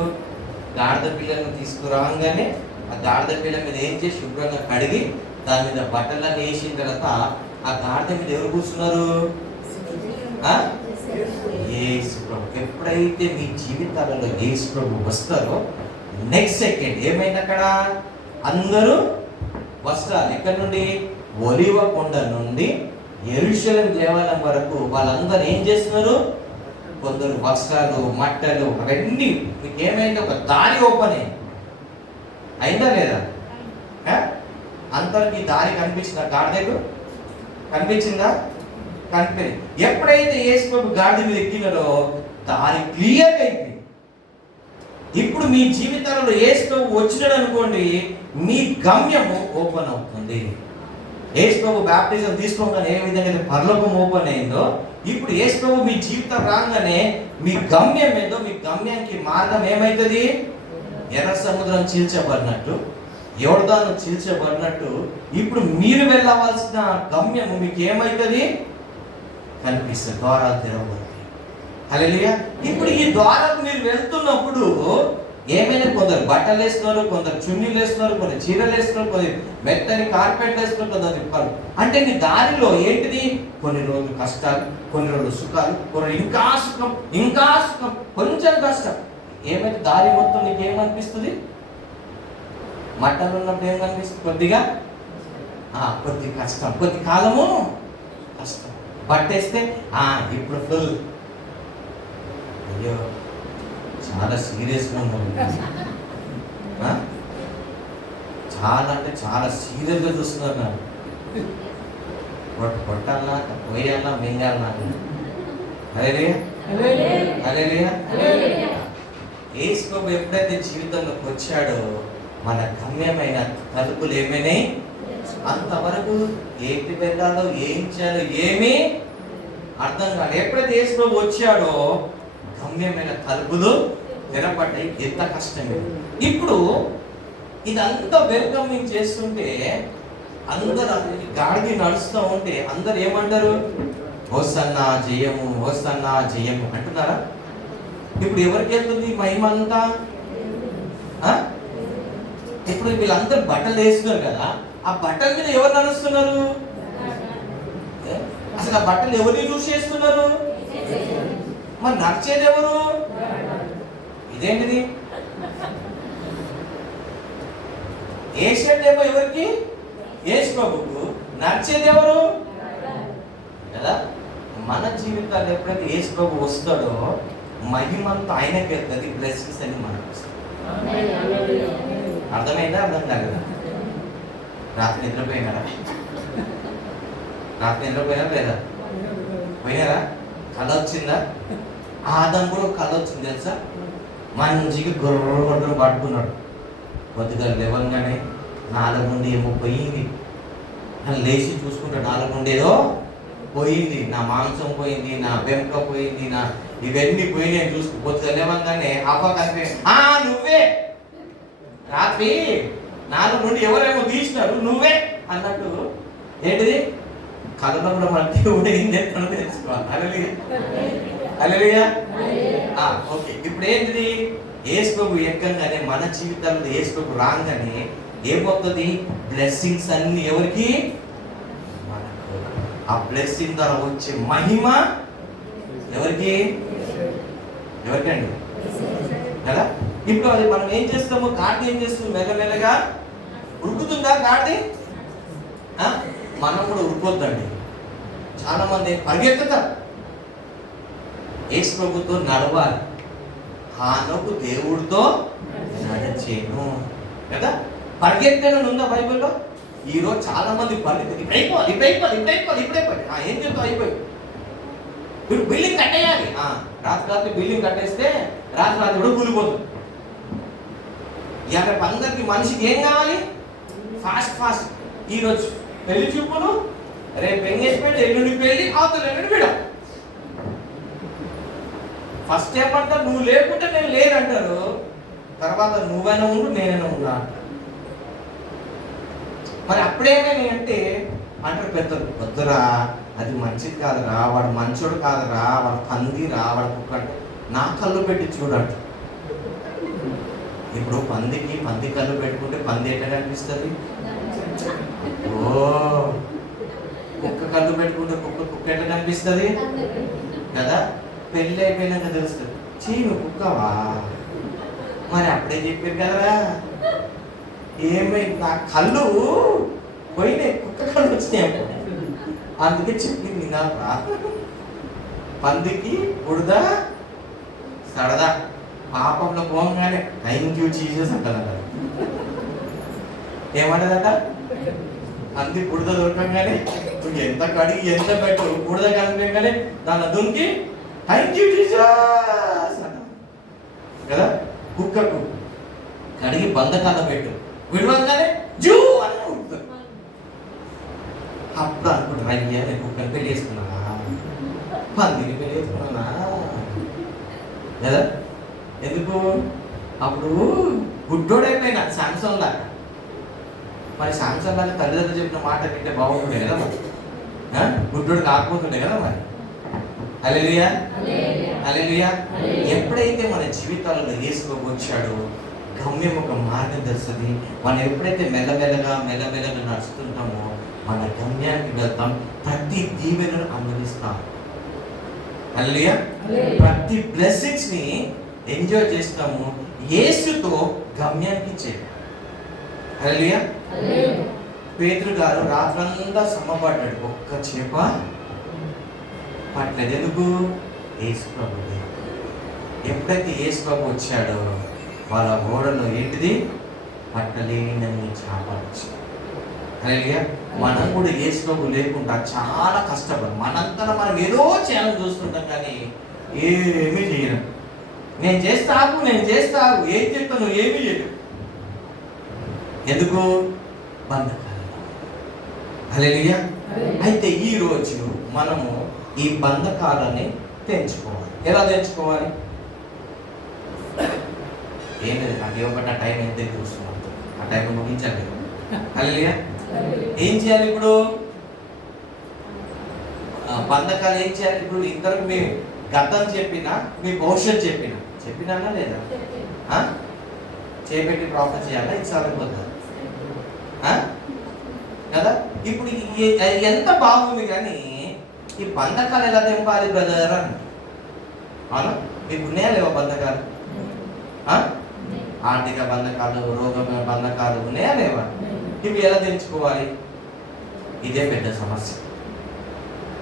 గాడిద పిల్లను తీసుకురాగానే ఆ గాడిద పిల్ల మీద ఏం చేసి శుభ్రంగా కడిగి దాని మీద బట్టలన్నీ వేసిన తర్వాత ఆ గాడిద మీద ఎవరు కూర్చున్నారు, యేసు ప్రభు. ఎప్పుడైతే మీ జీవితాలలో యేసు ప్రభు వస్తారో నెక్స్ట్ సెకండ్ ఏమైంది అక్కడ? అందరూ వస్త్రాలు ఎక్కడి నుండి? ఒలివ కొండ నుండి యెరూషలేము దేవాలయం వరకు వాళ్ళందరూ ఏం చేస్తున్నారు? కొందరు వస్త్రాలు, మట్టలు అవన్నీ మీకు ఏమైంది? ఒక దారి ఓపెన్ అయిందా లేదా? అందరికి దారి కనిపించిందా? గాడిదకు కనిపించిందా? కనిపించింది. ఎప్పుడైతే యేసు ప్రభు గాడిద మీద ఎక్కినారో దారి క్లియర్ అయిపోయింది. ఇప్పుడు మీ జీవితంలో యేసు ప్రభు వచ్చినాడు అనుకోండి, మీ గమ్యము ఓపెన్ అవుతుంది. యేసు ప్రభు బాప్టిజం తీసుకోగానే ఏ విధంగా అయితే పరలోకం ఓపెన్ అయిందో, ఇప్పుడు యేసు ప్రభు మీ జీవితం రాగానే మీ గమ్యం ఏందో, మీ గమ్యానికి మార్గం ఏమవుతుంది? ఎర్ర సముద్రం చీల్చబడినట్టు, యోర్దాను చీల్చబడినట్టు ఇప్పుడు మీరు వెళ్ళవలసిన గమ్యము మీకు ఏమవుతుంది? కనిపిస్తుంది. ద్వారాలు తెరవబడతాయి. హల్లెలూయా. ఇప్పుడు ఈ ద్వారాలు మీరు వెళ్తున్నప్పుడు ఏమైనా కొందరు బట్టలు వేస్తున్నారు, కొందరు చున్నీలు వేస్తున్నారు, కొందరు చీరలు వేస్తున్నారు, కొందరు మెత్తని కార్పెట్ వేస్తున్నారు, కొందరు తిప్పారు. అంటే నీ దారిలో ఏంటిది? కొన్ని రోజులు కష్టాలు, కొన్ని రోజులు సుఖాలు, కొన్ని ఇంకా సుఖం, ఇంకా సుఖం, కొంచెం కష్టం. ఏమైతే దారి మొత్తం నీకు ఏమనిపిస్తుంది? మట్టలు ఉన్నప్పుడు ఏం కనిపిస్తుంది? కొద్దిగా కొద్ది కష్టం, కొద్ది కాలము కష్టం. పట్టేస్తే ఇప్పుడు ఫుల్ అయ్యో చాలా సీరియస్గా ఉన్నాను, చాలా అంటే చాలా సీరియస్గా చూస్తున్నారు. నన్ను కొట్టాలన్నా, పోయాలన్నా, మింగాలన్నా. హల్లెలూయా, హల్లెలూయా. యేసు ప్రభు ఎప్పుడైతే జీవితంలోకి వచ్చాడో మన గమ్యమైన తలుపులు ఏమైనాయి? అంతవరకు ఏంటి వెళ్ళాలో, ఏం చేయాలో ఏమీ అర్థం కాదు. ఎప్పుడైతే యేసు ప్రభు వచ్చాడో గమ్యమైన తలుపులు తెరపడ్డాయి. ఎంత కష్టమే. ఇప్పుడు ఇదంతా వెల్కమింగ్ చేస్తుంటే అందరూ గాడిద నడుస్తూ ఉంటే అందరు ఏమంటారు? హోసన్నా జయము, హోసన్నా జయము అంటున్నారా? ఇప్పుడు ఎవరికి వెళ్తుంది మహిమ అంతా? ఇప్పుడు వీళ్ళందరూ బట్టలు వేస్తున్నారు కదా, ఆ బట్టల మీద ఎవరు నడుస్తున్నారు? అసలు ఆ బట్టలు ఎవరిని చూసి చేస్తున్నారు? మరి నడిచేది ఎవరు? ఇదేంటిది? వేసేదేమో ఎవరికి? యేసు ప్రభువుకు. నడిచేది ఎవరు కదా? మన జీవితాలు ఎప్పుడైతే యేసు ప్రభు వస్తాడో మహిమంతా ఆయనకి వెళ్తుంది, బ్లెస్సింగ్స్ అన్ని మనకు వస్తాయి. అర్థమైందా? అర్థం కాలేదా? రాత్రి నిద్రపోయినారా? రాత్రి నిద్రపోయినా లేదా? పోయినారా? కళ వచ్చిందా? ఆదం కూడా కళ వచ్చింది తెలుసా? మంచిగా గొర్రె పట్టుకున్నాడు. కొద్దిగా లేవంగానే నాలుగుండి ఏమో పోయింది. లేచి చూసుకుంటాడు, నాలుగుండేదో పోయింది, నా మాంసం పోయింది, నా వెంక పోయింది, నా ఇవన్నీ పోయినాయి చూసుకు. కొద్దిగా లేవంగానే అవ్వ కనిపి నువ్వే రాత్రి నాలుగు నుండి ఎవరేమో తీసినారు, నువ్వే అన్నట్టు. ఏంటిది? కళలో కూడా మన దేవుడు ఏం చేస్తాడో తెలుసుకోవాలి. హల్లెలూయా. ఓకే. ఇప్పుడు ఏంటిది? యేసు ప్రభు ఎక్కగానే మన జీవితాల్లో యేసు ప్రభు రాగానే ఏమవుతుంది? బ్లెస్సింగ్స్ అన్ని ఎవరికి? మనకు. ఆ బ్లెస్సింగ్ ద్వారా వచ్చే మహిమ ఎవరికి? ఎవరికండి కదా? ఇప్పుడు అది మనం ఏం చేస్తాము? గాడి ఏం చేస్తుంది? మెల్లమెల్లగా ఉరుకుతుందా గాడి? మనం కూడా ఉరుకోద్దండి. చాలా మంది పరిగెత్తుతారు. యేసు ప్రభుతో నడవాలి. హానోకు దేవుడితో నడిచేను కదా? పరిగెత్తేనని ఉందా బైబిల్లో? ఈరోజు చాలా మంది పరిగెత్తి ఇప్పుడైపోయి ఏం చెప్తావు? అయిపోయి ఇప్పుడు బిల్డింగ్ కట్టేయాలి. రాత్రి బిల్డింగ్ కట్టేస్తే రాత్రి కూడా కూలిపోతుంది. రేపు అందరికి మనిషికి ఏం కావాలి? ఫాస్ట్. ఈరోజు పెళ్లి చూపులు, రేపు ఎంగేజ్మెంట్, ఎల్లుండి పెళ్లి, అవతల ఎల్లుండి విడం. ఫస్ట్ ఏమంటారు? నువ్వు లేకుంటే నేను లేనంటారు. తర్వాత నువ్వైనా ఉండు, నేనైనా ఉన్నా. మరి అప్పుడేమైనా అంటే అంటారు పెద్దలు, వద్దురా అది మంచిది కాదురా, వాడు మంచోడు కాదురా, వాడు పందిరా, వాడు కుక్క అంటే నా కళ్ళు పెట్టి చూడండి. ఇప్పుడు పంది కళ్ళు పెట్టుకుంటే పంది ఎట్లా కనిపిస్తుంది? కుక్క కళ్ళు పెట్టుకుంటే కుక్క ఎట్లా కనిపిస్తుంది కదా? పెళ్ళి అయిపోయినాక తెలుస్తుంది, చీను కుక్కవా, మరి అప్పుడే చెప్పారు కదరా, ఏమైంది నా కళ్ళు పోయినాయి, కుక్క కళ్ళు వచ్చినాయి అప్పుడు, అందుకే చెప్పింది నా పందికి బుడద సరదా, పాపంలో పోగానే థ్యాంక్ యూ జీసస్ అంటారట. ఏమన్నదట, అంది బుడద దొరకంగానే నువ్వు ఎంత కడిగి ఎంత పెట్టు, బుడద కనిపించగానే దాన్ని దునికి థ్యాంక్ యూ జీసస్ అన్న కదా. కుక్కకు కడిగి బంధకాల పెట్టు, విడవంగానే జూ అని ఉంటుంది. అప్పుడు అనుకుంటా, అయ్యా నేను కుక్కని పెళ్లి చేసుకున్నానా, పందిని పెళ్లి చేసుకున్నానా కదా. ఎందుకు అప్పుడు గుడ్డోడైపోయినా సాంసన్ లాగా. మరి సాంసన్ లాగా తల్లిదండ్రులు చెప్పిన మాట వింటే బాగుంటుండే కదా, మరి గుడ్డోడు కాకపోతుండే కదా మరి. హల్లెలూయా హల్లెలూయా. ఎప్పుడైతే మన జీవితాలలో యేసులోకి వచ్చాడో గమ్యం ఒక మార్గం తెలుస్తుంది. మనం ఎప్పుడైతే మెల్లమెల్లగా నడుస్తుంటామో మన గమ్యానికి వెళ్తాం, ప్రతి దీవెనను అనుభవిస్తాం. హల్లెలూయా. ప్రతి బ్లెస్సింగ్స్ ని ఎంజాయ్ చేస్తాము, యేసుతో గమ్యానికి చేరాం. హల్లెలూయా. పేతురు గారు రాత్రంతా శ్రమపడ్డాడు, ఒక్క చేప పట్టలేదు. ఎందుకు? యేసు ప్రభు. ఎప్పుడైతే యేసు ప్రభు వచ్చాడో వాళ్ళ ఓడలో ఏంటిది, పట్టలేనని చేపలు వచ్చాయి. హల్లెలూయా. మనం కూడా యేసు ప్రభు లేకుండా చాలా కష్టపడం, మనంతా మనం ఏదో చేయాలని చూస్తుంటాం కానీ ఏమీ చేయను. నేను చేస్తాను ఏం చెప్తాను, ఏమీ చేయను. ఎందుకు? బంధకాలు. హల్లెలూయా. అయితే ఈ రోజు మనము ఈ బంధకాలని తెంచుకోవాలి. ఎలా తెంచుకోవాలి? ఏం లేదు, నాకు ఇవ్వబడ్డ టైం ఎంత చూస్తున్నాం, ఆ టైం ముగించాలి. హల్లెలూయా. ఏం చేయాలి ఇప్పుడు? బంధకాలు ఏం చేయాలి ఇప్పుడు? ఇద్దరు మీ గతం చెప్పినా, మీ భవిష్యత్తు చెప్పినా లేదా? చేపెట్టి ప్రాఫిట్ చేయాలా? ఇది సరిపోతుందా కదా. ఇప్పుడు ఎంత బాగుంది కానీ ఈ బంధకాలు ఎలా తెంపాలి బ్రదర్ అని. అవునా? మీకు ఉన్నాయా లేవా బంధకాలు? ఆర్థిక బంధకాలు, రోగ బంధకాలు ఉన్నాయా లేవా? ఇవి ఎలా తెంచుకోవాలి? ఇదే పెద్ద సమస్య.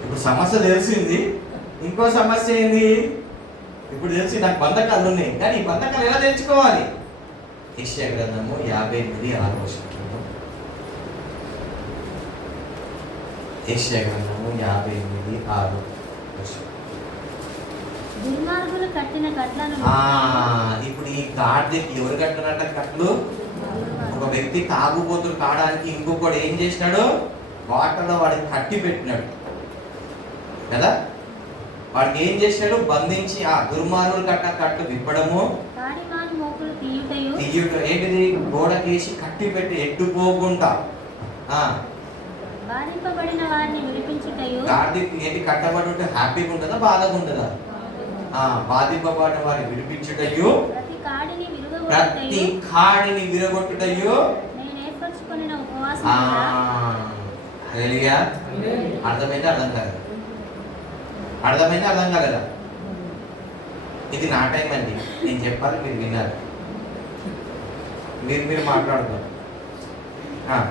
ఇప్పుడు సమస్య తెలిసింది, ఇంకో సమస్య ఏంది? ఇప్పుడు తెలిసి నాకు బంధకాలు ఉన్నాయి, కానీ ఈ బంధకాలు ఎలా తెంచుకోవాలి? యెషయా గ్రంథము 58:6. యెషయా గ్రంథము 58:6. దుర్మార్గులు కట్టిన కట్లను ఇప్పుడు ఈ కార్తీక్ ఎవరు కట్టినట్ట కట్లు? ఒక వ్యక్తి తాగుబోతులు కావడానికి ఇంకొకడు ఏం చేసినాడు? వాటర్లో వాడికి కట్టి పెట్టినాడు కదా. వాడికి ఏం చేశాడు? బంధించి ఆ దుర్మార్గులు కట్టిన కట్లు విప్పడము, తీయుట, ఏంటిది? గోడకేసి కట్టి పెట్టి ఎట్టుపోకుండా బాధింపబడిన వారిని విడిపించుటయు. కార్తీక్ ఏంటి? కట్టబడి ఉంటే హ్యాపీగా ఉంటుందా, బాధగా ఉంటుందా? బాధింపబడిన వారిని విడిపించుటయు, ప్రతి కాడిని విరగొట్టుటయు నేను ఏర్పరచుకొనిన ఉపవాసం. హల్లెలూయా. అర్థమైంది? అర్థం కాలేదా? ఇది నా టైం అండి, నేను చెప్పాలి, మీరు విన్నారు, మీరు మాట్లాడుతారు.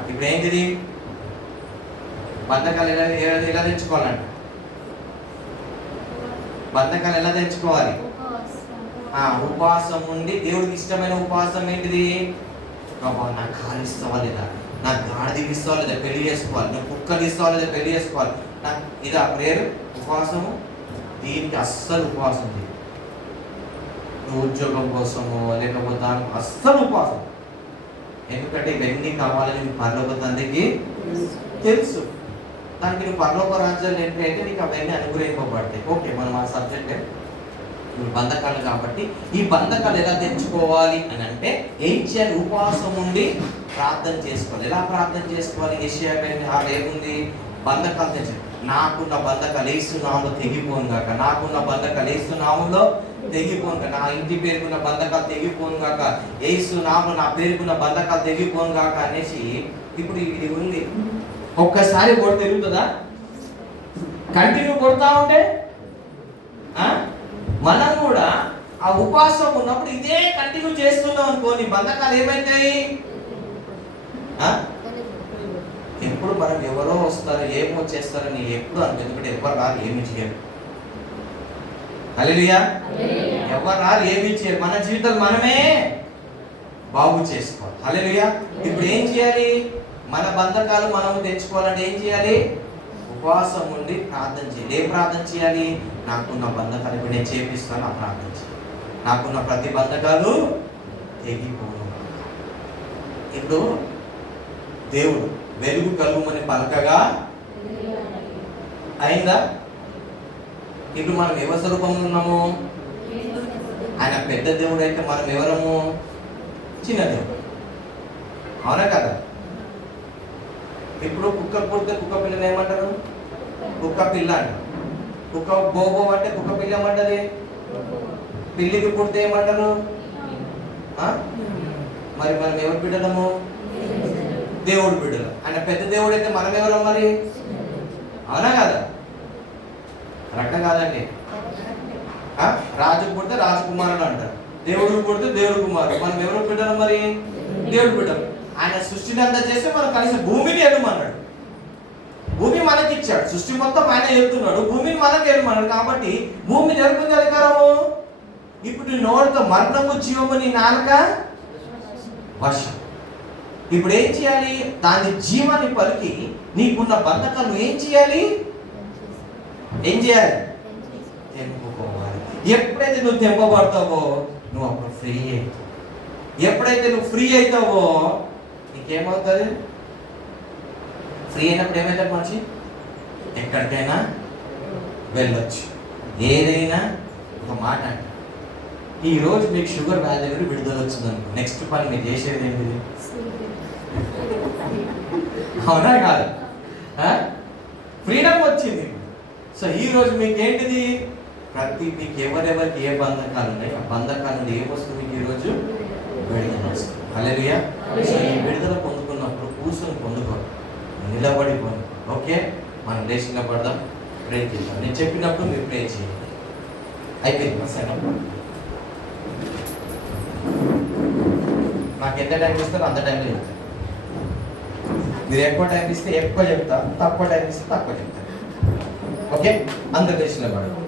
ఇప్పుడు ఏంటిది? బంధకాలు ఎలా తెచ్చుకోవాలంట? బంధకాలు ఎలా తెచ్చుకోవాలి? ఉపవాసం ఉండి. దేవుడికి ఇష్టమైన ఉపవాసం ఏంటిది? బాబా నాకు కాలు ఇస్తావా లేదా, నాకు గాడిదకి ఇస్తావా లేదా, పెళ్లి చేసుకోవాలి, నాకు కుక్కలు ఇస్తావా లేదా, పెళ్లి చేసుకోవాలి, నాకు ఇదా ప్రేయర్ ఉపవాసము. దీనికి అస్సలు ఉపవాసం లేదు. నువ్వు ఉద్యోగం కోసము లేకపోతే దానికి అస్సలు ఉపవాసం. ఎందుకంటే ఇవన్నీ కావాలని పరలోక తండ్రికి తెలుసు. దానికి నువ్వు పరలోక రాజ్యాలు ఏంటంటే నీకు అవన్నీ అనుగ్రహింపబడతాయి. ఓకే, మనం ఆ సబ్జెక్టే బంధకాలు కాబట్టి ఈ బంధకాలు ఎలా తెచ్చుకోవాలి అని అంటే ఏం చేయాలి? ఉపవాసం ఉండి ప్రార్థన చేసుకోవాలి. ఎలా ప్రార్థన చేసుకోవాలి? యెషయా 6 ఏముంది? బంధకాలు తెచ్చి, నాకున్న బంధకాలు యేసునామములో తెగిపోను గాక, నాకున్న బంధకాలు యేసునామములో తెగిపోను గాక, నా ఇంటి పేరుకున్న బంధకాలు తెగిపోను గాక, యేసునామములో నా పేరుకున్న బంధకాలు తెగిపోను గాక అనేసి. ఇప్పుడు ఇది ఉంది, ఒక్కసారి కొడితే తిరుగుతుందా? కంటిన్యూ కొడతా ఉంటే మనం కూడా ఆ ఉపవాసం ఉన్నప్పుడు ఇదే కంటిన్యూ చేస్తున్నాం అనుకో, నీ బంధకాలు ఏమైతాయి? ఎప్పుడు మనం ఎవరో వస్తారు ఏమో చేస్తారని ఎప్పుడు అనుకో, ఎందుకంటే ఎవరు రారు ఏమి చేయరు. హల్లెలూయా. ఎవరు రారు ఏమి చేయరు. మన జీవితాలు మనమే బాగు చేసుకోవాలి. హల్లెలూయా. ఇప్పుడు ఏం చేయాలి? మన బంధకాలు మనము తెచ్చుకోవాలంటే ఏం చేయాలి? ఉపవాసం ఉండి ప్రార్థన చేయాలి. ఏం ప్రార్థన చేయాలి? నాకున్న బంధకాలు ఇప్పుడు నేను చేపిస్తాను, ఆ ప్రార్థన చేయాలి. నాకున్న ప్రతి బంధకాలు తెగిపోను. ఇప్పుడు దేవుడు వెలుగు కలుగుమని పలకగా అయిందా? ఇప్పుడు మనం ఎవరి స్వరూపంలో ఉన్నాము? ఆయన పెద్ద దేవుడు అయితే మనం ఎవరము? చిన్న దేవుడు. అవునా కదా? ఇప్పుడు కుక్క పుడితే కుక్క పిల్లని ఏమంటారు? కుక్క పిల్ల అంటారు. కుక్క బోబో అంటే కుక్క పిల్ల ఏమంటది? పిల్లికి పుడితే ఏమంటారు? మరి మనం ఎవరు బిడ్డలము? దేవుడు బిడ్డలు. ఆయన పెద్ద దేవుడు అయితే మనం ఎవరం మరి? అవునా కదా? కరెక్ట్ కాదండి? రాజు పుడితే రాజకుమారుడు అంటారు, దేవుడు పుడితే దేవుడు కుమారుడు. మనం ఎవరు బిడ్డలు మరి? దేవుడు బిడ్డలు. ఆయన సృష్టిని అంతా చేస్తే మనం కనీసం భూమిని ఎదుమన్నాడు. భూమి మనకి ఇచ్చాడు, సృష్టి మొత్తం ఆయన ఎదుగుతున్నాడు, భూమిని మనకి ఎదుమన్నాడు. కాబట్టి భూమి జరుగుతుంది అధికారము. ఇప్పుడు నీ నోటితో మరణము జీవము, నీ నాలుక వర్షం. ఇప్పుడు ఏం చేయాలి? దాని జీవాన్ని పలికి నీకున్న బంధకాలు ఏం చేయాలి? ఏం చేయాలి? తెంపుకోవాలి. ఎప్పుడైతే నువ్వు తెంపబడతావో నువ్వు అప్పుడు ఫ్రీ అవుతావు. ఎప్పుడైతే నువ్వు ఫ్రీ అవుతావో నీకేమవుతుంది? ఫ్రీ అయినప్పుడు ఏమవుతాడు మనిషి? ఎక్కడికైనా వెళ్ళొచ్చు, ఏదైనా. ఒక మాట అంట, ఈరోజు మీకు షుగర్ వ్యాధి దగ్గర విడుదల వచ్చింది అనుకో, నెక్స్ట్ పని మీరు చేసేది ఏంటిది? అవునా కాదు? ఫ్రీడమ్ వచ్చింది. సో ఈరోజు మీకు ఏంటిది? మీకు ఎవరెవరికి ఏ బంధకాలు ఉన్నాయి, ఆ బంధకాల నుండి ఏ వస్తుంది మీకు ఈరోజు? విడుదల వస్తుంది. హల్లెలూయా. సో ఈ విడుదల పొందుకున్నప్పుడు కూర్చొని పొందుకోండి, నిలబడిపోండి. ఓకే, మనం లేచి నిలబడదాం, ప్రే చేద్దాం. నేను చెప్పినప్పుడు మీరు ప్రే చేయండి. అయిపోయింది సగం. నాకు ఎంత టైం ఇస్తారో అంత టైంలో చెప్తాను. మీరు ఎక్కువ టైం ఇస్తే ఎక్కువ చెప్తా, తక్కువ టైం ఇస్తే తక్కువ చెప్తాను. ఓకే, అందరు లేచి నిలబడండి.